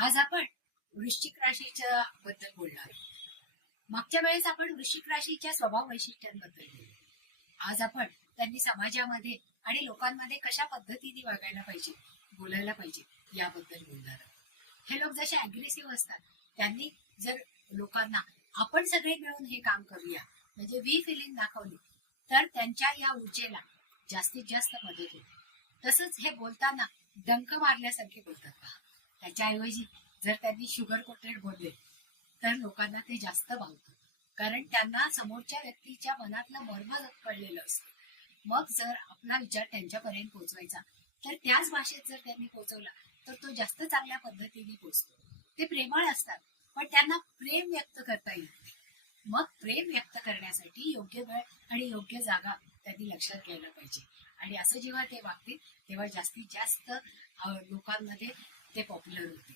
आज आपण वृश्चिक राशीच्या बद्दल बोलणार आहोत. मागच्या वेळेस आपण वृश्चिक राशीच्या स्वभाव वैशिष्ट्यांबद्दल बोललो. आज आपण त्यांनी समाजामध्ये आणि लोकांमध्ये कशा पद्धतीने वागायला पाहिजे, बोलायला पाहिजे याबद्दल बोलणार आहोत. हे लोक जसे अग्रेसिव्ह असतात, त्यांनी जर लोकांना आपण सगळे मिळून हे काम करूया म्हणजे वी फिलिंग दाखवली तर त्यांच्या या ऊर्जेला जास्तीत जास्त मदत होते. तसंच हे बोलताना डंक मारल्यासारखे बोलतात पहा. त्याच्याऐवजी जर त्यांनी शुगर कोटेड बोलले तर लोकांना ते जास्त भावतं, कारण त्यांना समोरच्या व्यक्तीच्या मनातलं मर्म कळलेलं असतं. मग जर आपला विचार त्यांच्यापर्यंत पोहोचवायचा तर त्याच भाषेत जर त्यांनी पोहोचवला तर तो जास्त चांगल्या पद्धतीने पोहोचतो. ते प्रेमळ असतात पण त्यांना प्रेम व्यक्त करता येत नाही. मग प्रेम व्यक्त करण्यासाठी योग्य वेळ आणि योग्य जागा त्यांनी लक्षात घ्यायला पाहिजे. आणि असं जेव्हा ते वागतील तेव्हा जास्तीत जास्त लोकांमध्ये ते पॉप्युलर होते.